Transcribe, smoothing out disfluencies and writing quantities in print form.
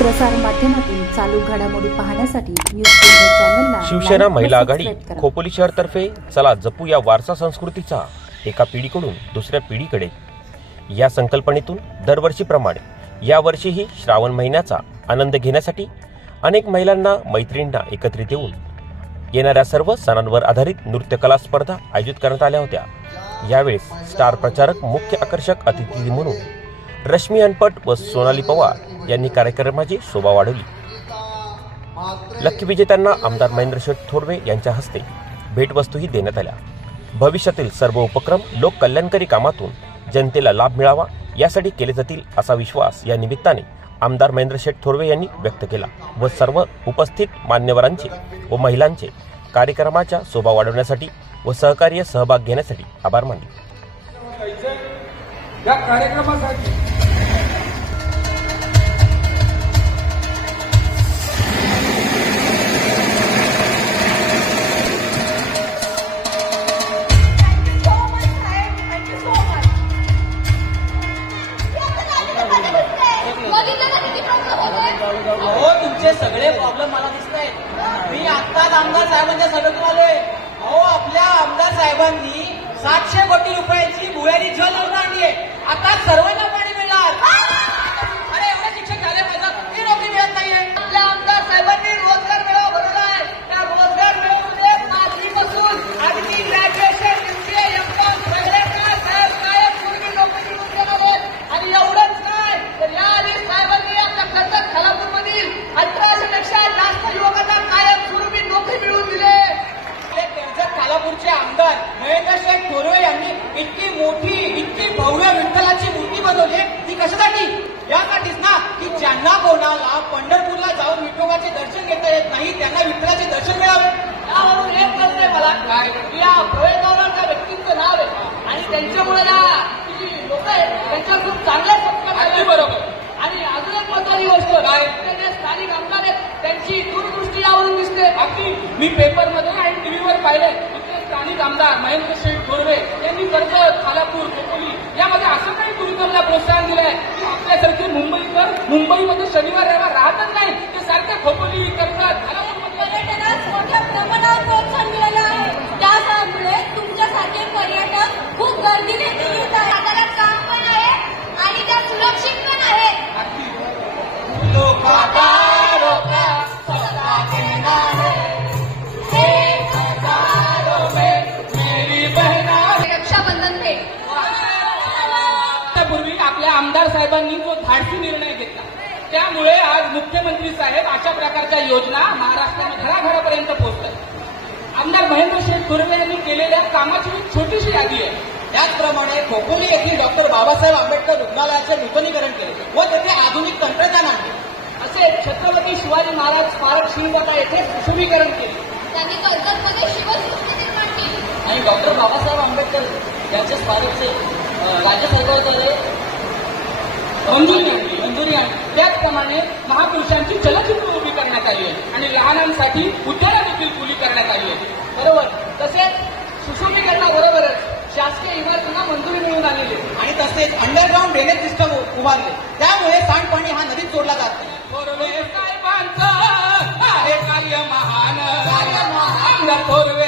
प्रसार माध्यमातून चालू घडामोडी पाहण्यासाठी न्यूज इंडिया चॅनलला शिवसेना महिला आघाडी खोपोली शहर तर्फे चला जपू या वारसा संस्कृतीचा एका पिढीकडून दुसऱ्या पिढीकडे या संकल्पनेतून दरवर्षीप्रमाणे यावर्षीही श्रावण महिन्याचा आनंद घेण्यासाठी अनेक महिलांना मैत्रिणींना एकत्रित येऊन येणाऱ्या सर्व सणांवर आधारित नृत्य कला स्पर्धा आयोजित करण्यात आल्या होत्या। यावेळेस स्टार प्रचारक मुख्य आकर्षक अतिथी म्हणून रश्मी अनपट व सोनाली पवार यांनी कार्यक्रमाची शोभा वाढवली। लकी विजेत्यांना आमदार महेंद्र शेठ थोरवे यांच्या हस्ते भेटवस्तूही देण्यात आल्या। भविष्यातील सर्व उपक्रम लोक कल्याणकारी कामातून जनतेला लाभ मिळावा यासाठी केले जातील असा विश्वास या निमित्ताने आमदार महेंद्र शेठ थोरवे यांनी व्यक्त केला व सर्व उपस्थित मान्यवरांचे व महिलांचे कार्यक्रमाच्या शोभा वाढवण्यासाठी व सहकार्य सहभाग घेण्यासाठी आभार मानले। या कार्यक्रमासाठी तुमचे सगळे प्रॉब्लेम मला दिसत आहेत। मी आत्ताच आमदार साहेबांच्या सभेतून आलोय। आपल्या आमदार साहेबांनी 700 कोटी रुपयांची भुयारी जल योजना आणली आहे। आता सर्वांना पाणी मिळणार। अरे एवढे शिक्षक झाले पाहिजे ही नोकरी मिळत नाहीये। आपल्या आमदार साहेबांनी रोजगार मेळावा भरवला आहे। त्या रोजगार मेळाव्यामध्ये 5वी पासून अगदी ग्रॅज्युएशन MBA M.Com सगळे काय पूर्वी नोकरी मिळून देणार आहेत। आणि एवढंच काय तर या आधी साहेबांनी आपल्या कर्जत खालापूरमधील 1800 पेक्षा जास्त युवकांना कायमस्वरूपी नोकरी मिळवून दिली। कर्जत खालापूरचे आमदार महेंद्र शेठ थोरवे यांनी इतकी मोठी इतकी भव्य विठ्ठलाची मूर्ती बनवली। ती कशासाठी? यासाठीच ना की ज्यांना कोणाला पंढरपूरला जाऊन विठोबाचे दर्शन घेता येत नाही त्यांना विठ्ठलाचे दर्शन मिळावे। यावरून एक कळतंय मला काय या भोळेगावच्या व्यक्तींचं नाव आहे आणि त्यांच्यामुळे ना लोक त्यांच्या खूप चांगल्या संस्कार बरोबर। आणि अजून एक महत्वाची गोष्ट काय जे स्थानिक आमदार आहेत त्यांची दूरदृष्टी यावरून दिसते। बाकी मी पेपरमध्ये आणि टीव्हीवर पाहिलंय इथे स्थानिक आमदार महेंद्र शेठ थोरवे यांनी कर्जत खालापूर खोपोली यामध्ये असं काही टुरिझमला प्रोत्साहन दिलंय की आपल्यासारखे मुंबईकर मुंबईमध्ये शनिवार रविवार राहतच नाही ते सारखे खोपोली कर्जत खालापूर पर्यटनास मोठ्या प्रमाणात प्रोत्साहन मिळालं आहे। त्यामुळे तुमच्यासारखे पर्यटक खूप गर्दीने येत आहेत। आधारात काम पण आहे आणि त्या सुरक्षित पण आहे। रक्षाबंधन पे पूर्वी आपल्या आमदार साहेबांनी जो धाडसी निर्णय घेतला त्यामुळे आज मुख्यमंत्री साहेब अशा प्रकारच्या योजना महाराष्ट्रामध्ये घराघरापर्यंत पोहोचतात। आमदार महेंद्र शेठ थोरवे यांनी केलेल्या कामाची एक छोटीशी यादी आहे। त्याचप्रमाणे खोपोली येथील डॉक्टर बाबासाहेब आंबेडकर रुग्णालयाचे नूतनीकरण केले व तेथे आधुनिक तंत्रज्ञान आणले। असे छत्रपती शिवाजी महाराज स्मारक शिवबागा येथे सुशोभीकरण केले। त्यांनी कर्जतमध्ये शिवसृष्टी निर्माण केली आणि डॉक्टर बाबासाहेब आंबेडकर यांच्या स्मारकचे राज्य सरकारद्वारे मंजुरी आणली। त्याचप्रमाणे महापुरुषांची चलचित्र उभी करण्यात आली आहे आणि लहानांसाठी उद्यानं देखील खुली करण्यात आली आहे बरोबर। तसेच सुशोभीकरणाबरोबरच शासकीय इमारतींना मंजुरी मिळून आलेली आणि तसेच अंडरग्राऊंड ड्रेनेज सिस्टम उभारले त्यामुळे सांडपाणी हा नदीत सोडला जात नाही। थोरवे साहेबांचं आहे कार्य महान आमदार थोरवे